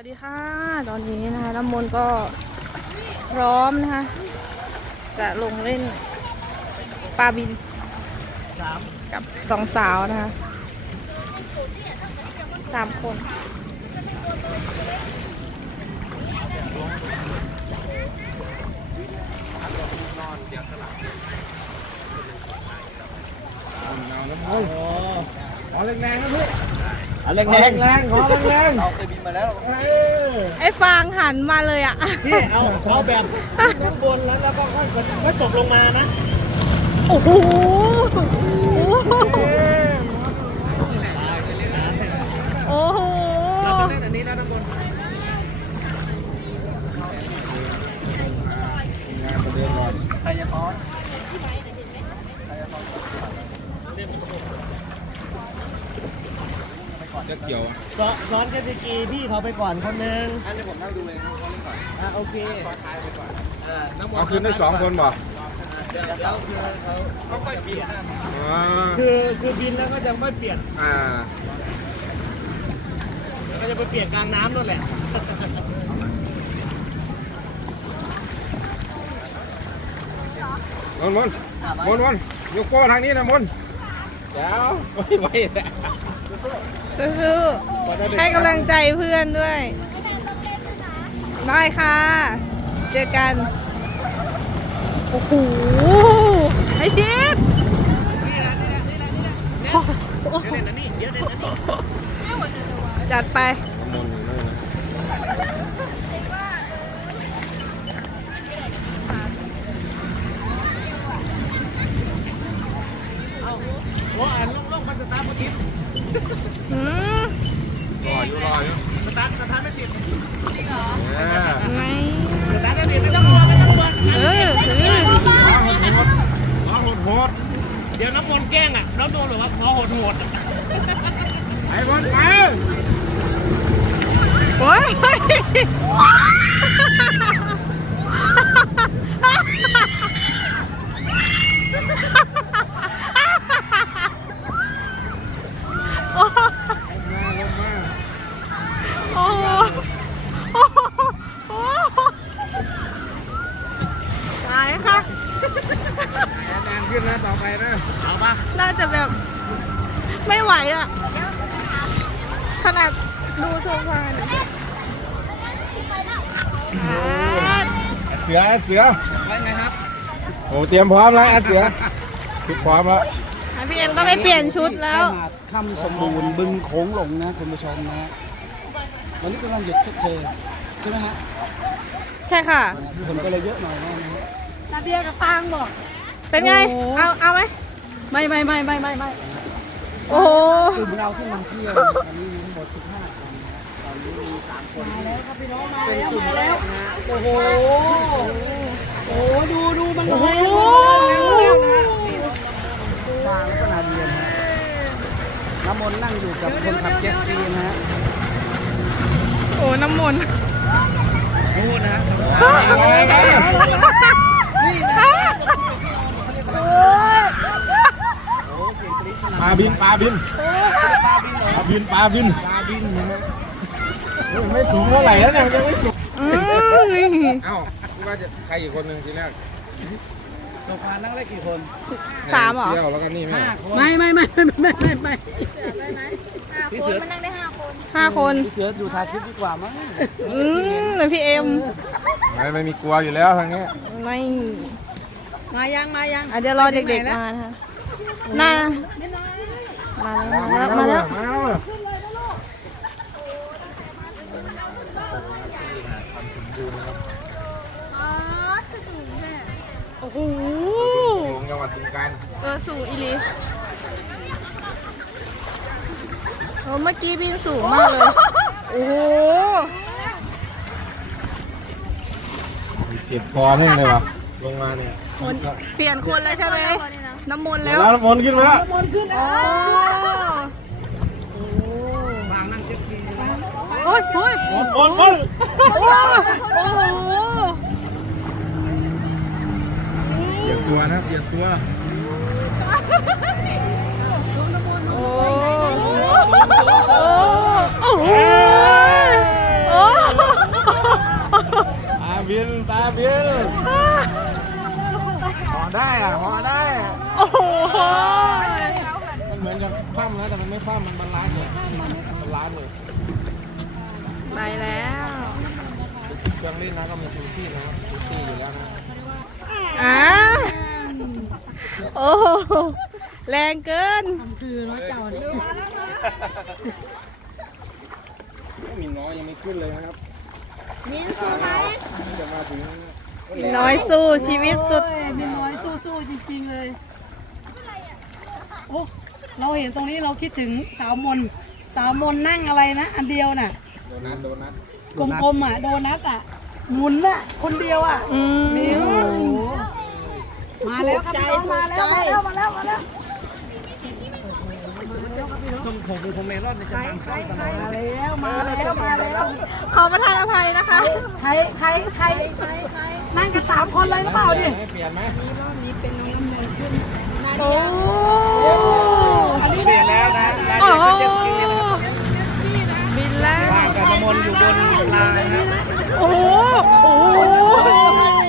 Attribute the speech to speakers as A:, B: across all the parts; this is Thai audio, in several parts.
A: สดีค่ะตอนนี้นะคะน้ำมนต์ก็พร้อมนะคะจะลงเล่นปลาบินกับสองสาวนะคะ3 คน
B: ขอแรงๆนะพี่
C: แรง
B: แรงขอแรง
C: เอาเคยบินมาแล้ว
A: ไอ้ฟางหันมาเลยอ่ะ
C: พี่เอาแบบข้างบนแล้วก็ค่อยตกลงมานะ
A: โอ้โหโอ้โห
C: เราจะเล่นอันนี้แล้วข้างบน ใครจะฟ้อน
B: จะเกี่ยว
C: ซ้อนเจตสกีพี่เขาไปก่อนคนนึง
B: อันนี้ผมนั่งดูเองเขาเล่นก่อน
C: โอเค
B: ซ้อนท้ายไปก่อน
C: เอา
B: คืนได้2 คนบ่
C: เดี๋ยวคือเขาค่อยเปลี่ยน
B: คือ
C: บินแล้วก็จะไม่เปลี่ยนก็จะไปเปลี่ยนกลางน้ำนั่นแหละ
B: มนยกโป้ทางนี้นะมนเดี๋ยวไว้
A: สู้ๆให้กำลังใจเพื่อนด้วยได้ค่ะเจอกันโอ้โหไอ้ชิดจัดไป
C: ว่าลงมันสตาร์ทไม่ติด
B: รออยู่
C: สตาร์ทไม่ติด
A: ไง
C: สตาร์ทไม่ติดไม่ต้องกลัว
B: โหด
C: เดี๋ยวน้ำมนต์แกล้งน้ำโดนหรือว่าพอโหด
B: ไอ้บอลไป
A: โอ้ยตายค่ะ
B: แรงขึ้นนะต่อไปนะ
C: เอาปะ
A: น่าจะแบบไม่ไหวอ่ะขนาดดูโซฟาเนี่ย
B: เสือ
C: ไปไงครับ
B: โอ้เตรียมพร้อมแล้วเสือคิดพร้อมแล้ว
A: พี่เอ็มต้องไปเปลี่ยนชุดแล้ว
D: ค่ำสมบูรณ์บึงโขงหลงนะคุณผู้ชมนะวันนี้กำลังหยุดชดเชยใช่ไหมฮะ
A: ใช่ค่ะ
D: คนก็เลยเยอะหน่อยนะ
E: นาเบียกับฟางบอก
A: เป็นไงเอาไหม
E: ไม่
A: โอ้โห
D: กลุ่มเราที่มาเที่ยววันนี้มีทั้งหมด15 คนตอนนี้มี3 คน
E: มาแล้วครับพี่น้องมา
D: เป็น
E: แล้ว
D: กลุ่ม
E: มา
D: แร
E: แล้ว
D: กนะ
E: โอ้โหดูมันมาแล้ว
D: ฟางแล้วก็นาเดียนะน้ำมนต์นั่งอยู่กับคนขับเจ็ตสกีนะฮะ
A: โอ้น้ำมนต์
C: พูดนะ
B: ปลาบินนะไม่สูงเท่าไหร่แล้วเนี่ยยังไม่สูงเอ้าคิดว่าจะใครอีกคนหนึ่งทีแรก
D: โซฟานั่งได้กี่คน
A: 3เหรอ
B: เที่ยวแล้วก็นี่
E: ไม่
D: พี่เสือ
E: มันนั่งได้
A: 5 คน
D: พี่เสืออยู่ถ่ายคลิปดีกว่ามั้ง
A: หรือพี่เอ็ม
B: ไม่มีกลัวอยู่แล้วทางนี้
A: ไม่
E: มายัง
A: เดี๋ยวรอเด็กๆมานะคะน่ามาแล้วโอ้โห
B: จังหวัดบึงกาฬ
A: สูงอีลีเมื่อกี้บินสูงมากเลยโอ้โห
B: เจ็บคอนิ่งเลยวะลงมาเนี่ย
A: เปลี่ยนคนเลยใช่ไหมน้ำมนต์แล้ว
B: น้ำมนต์ขึ้นมาแล้ว
C: ฟางนั่งเจ็ตสกี
A: โอ้ยโอ้ยโอ้โห
B: เปลี่ยนตัวนะเปลี่ยนตัว
A: โอ้โห
B: เบี้ยห่อได้อ่ะห่อได้อะ
A: โอ้โห
B: มันเหมือนจะคว่ำแล้วแต่มันไม่คว่ำมันบาลานซ์เลยบาลานซ์เลย
A: ไปแล้ว
B: เครื่องเล่นนะก็มีชูชีพนะครับชูชีพอยู่แล้วนะ
A: อ่าโอ้โหแรงเกิน
E: คือรถเจ้าเนี่ย
B: มีน้อยยังไม่ขึ้นเลยนะครับ
E: มินสู้ไหม
B: จะมาถึง
A: น้อยสู้ชีวิตสุด
E: มินน้อยสู้จริงๆเลยโอ้เราเห็นตรงนี้เราคิดถึงสาวมนนั่งอะไรนะอันเดียวน่ะ
B: โดนัทโดนัท
E: กลมๆอ่ะโดนัทอ่ะหมุนอ่ะคนเดียวอ่ะ
A: อืม
E: มาแล้วครับพี่น้องมาแล้ว
C: ส้มผมเป็นโคเมลอนในจะมันเข้าตลอด
E: มาแล้ว
A: ขอประทานอภัยนะคะ
E: ใครนั่งกัน3 คนเลยหรือเปล่าดิ
B: เปลี่ยนไหม
A: โอ้
C: เปลี่ยนแล้วนะ
A: โอ้
C: ร้านนี้ก็จะมีนะครับ
A: บินแล้ว
C: บ้านกับน้ำมนต์อยู่บนลายนะ
A: โอ้โหโอ้โห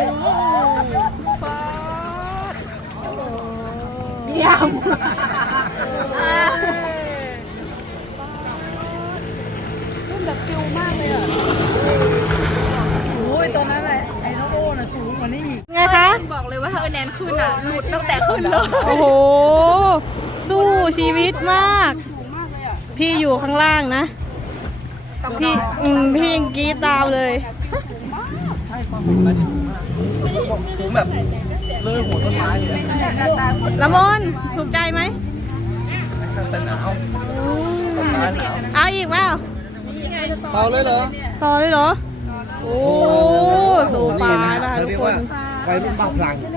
A: เยี่ยม
E: รุ่นแบบฟิวมากเลยอ่ะโอ้ยตอนนั้นไอ้น้องโอ้น่ะสูงกว่านี้อีก
A: ไงคะ
F: บอกเลยว่าถ้าแนนขึ้นอ่ะหลุดตั้งแต่ขึ้นเลย
A: โอ้โห สู้ชีวิตมาก พี่อยู่ข้างล่างนะ พี่พี่ยังกรี๊ดตามเลย
D: สูงแบบเลยหัวต้นไม้เลย
A: ละมนถูกใจไหม
D: แต่หนาว
A: เอาอีกเปล่า
D: เบาเลยเหรอ
A: ต่อเลยเหรอ โอ้สู้ฟ้านะคะทุกคน
D: วัยรุ่นบ้าพลัง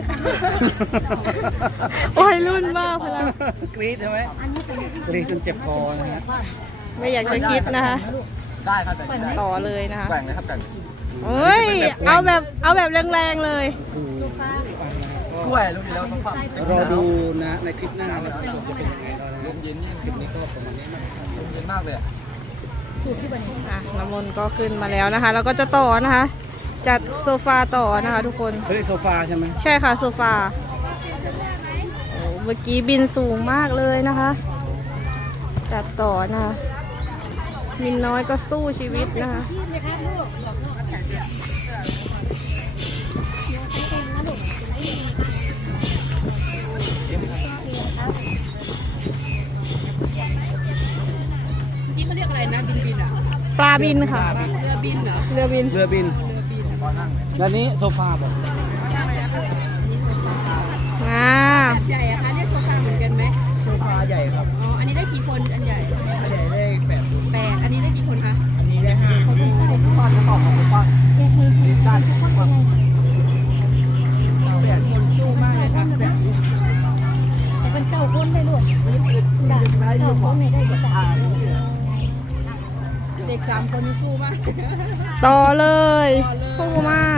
A: วัยรุ่นบ้าพลัง
D: กรี๊ดใช่ไหมกรี๊ดจนเจ็บคอนะฮะ
A: ไม่อยากจะคิดนะคะ
D: ได้ครับแต่ได้
A: ต่อเลยนะคะ
D: แกว่งเลยครับแกว่ง
A: เฮ้ย เอาแบบแรงๆเลย
D: กล้วยลูกนี้เราต้องฟังรอดูนะในคลิปหน้านะครับจะเป็นยังไงลมเย็นนี่คลิปนี้ก็ประมาณนี้มากลมเย็นมากเลย
A: อ่ะน้ำมนต์ก็ขึ้นมาแล้วนะคะ แล้วก็จะต่อนะคะ จัดโซฟาต่อนะคะทุกคน
D: เขาเรียกโซฟาใช่ไหม
A: ใช่ค่ะโซฟาโอ้เมื่อกี้บินสูงมากเลยนะคะ จัดต่อนะคะมินน้อยก็สู้ชีวิตนะคะ
E: ที่เขาเรียกอะไรนะบินอ่ะ
A: ปลาบินค่ะ
E: เรือบินเหรอ
A: เรือบิน
D: เรือบินแล้วนี้โซฟาบอก
A: อ่า
E: ใหญ่อะคะเนี่ยโซฟาเหมือนกันไหม
D: โซฟาใหญ่ครับ
E: อ๋ออันนี้ได้กี่คนอันใหญ่
D: ใหญ่ได้8
E: 8อันนี้ได้กี่คนคะ
D: อันนี้ได้5คนทุกคนจะตอบของทุกคนด้านทุกคน
E: 8 คนสู้มากเลยค่ะ
F: แต่เป็นเก้าคนได้ลูกด่าเก้าคนไม่ได้ก็ด่า
E: เด็ก3 คนนี่สู้มาก
A: ต่อเลย สู้มาก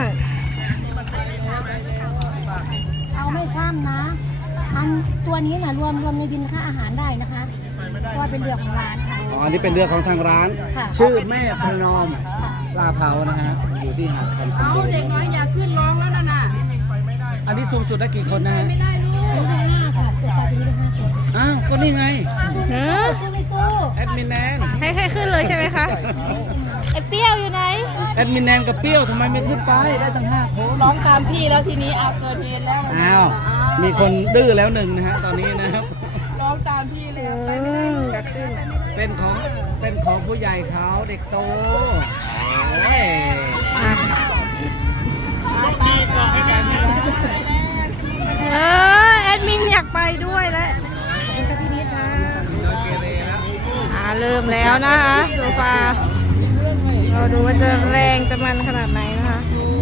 F: เอาไม่ข้ามนะ อันตัวนี้น่ะรวมในบินค่าอาหารได้นะคะเพราะว่าเป็นเรือของร้านค่ะ
D: อ๋ออันนี้เป็นเรือของทางร้าน
F: ค่ะ
D: ชื่อแม่ประนอมปลาเผานะฮะอยู่ที่หาดคำสม
E: เอา
D: บูรณ์
E: เด็กน้อยอย่าขึ้นร้องแล้วน่ะ
D: อันนี้สูงสุดได้กี่คนนะฮะ
E: ไม่ได้ลูก
F: ไม่ได้5ค่ะตัวตาตัวนี้ได้5คน
D: อ้าวก็นี่ไง
A: ฮะ
F: สู้ไม่สู้
D: แอดมินแนน
A: ให้ขึ้นเลยใช่ไหมคะ ไอเปรี้ยวอยู่ไหน
D: แอดมินแนนกับเปรี้ยวทำไมไม่ขึ้นไปได้ตั้ง5 คน
E: ร้องตามพี่แล้วทีนี้เอาเกินเย็นแล้ว
D: อ้าวมีคนดื้อแล้วหนึ่งนะฮะตอนนี้นะครับ
E: ร้องตามพี่เลย
A: อยากขึ้น
D: เป็นของผู้ใหญ่เขาเด็กโตโอ้ย
A: อ่ะแอดมินอยากไปด้วยแล้วเริ่มแล้วนะคะโซฟาเราดูว่าจะแรงจะมันขนาดไหนนะคะ
D: โอ้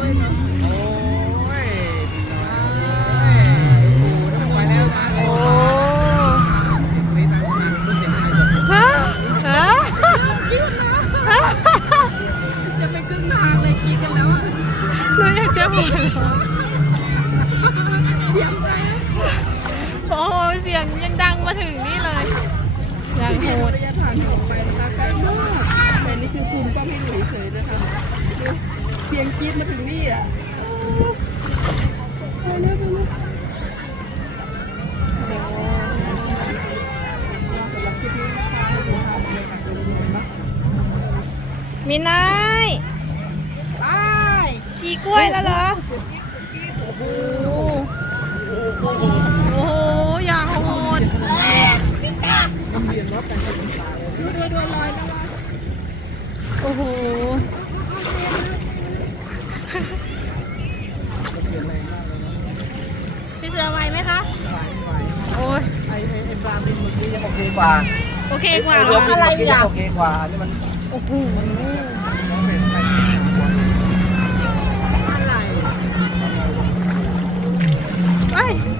D: ย
A: โอ้ฮะฮะฮะ
E: จะไปครึ่งทางเลยคิดกันแล้วอะ
A: หนูอยากจะหัวเราะ
E: เสียงไป
A: โอ้โหเสียงยังดังมาถึงนี่เลยยังโหด
E: ระยะทางที่ออกไปนะคะใกล้มากแต่นี่คือคุณก็ไม่หนีเฉยนะคะสียงกรี๊ดมาถึงนี่อ่ะ
A: มีนายไปขี่กล้วยแล้วเหรอ โอ้โห โอ้โห อย่างโหดโอ้โห พี่เสือไหวไหมคะ โอ้ย
D: ไอ้ปลาบินเมื่อกี้ยังโอเคกว่า
A: โอเคกว่า
D: เรือบินเมื่อกี้ยังโอเคกว่าอันนี้มัน
A: โอ้โห เอ้ย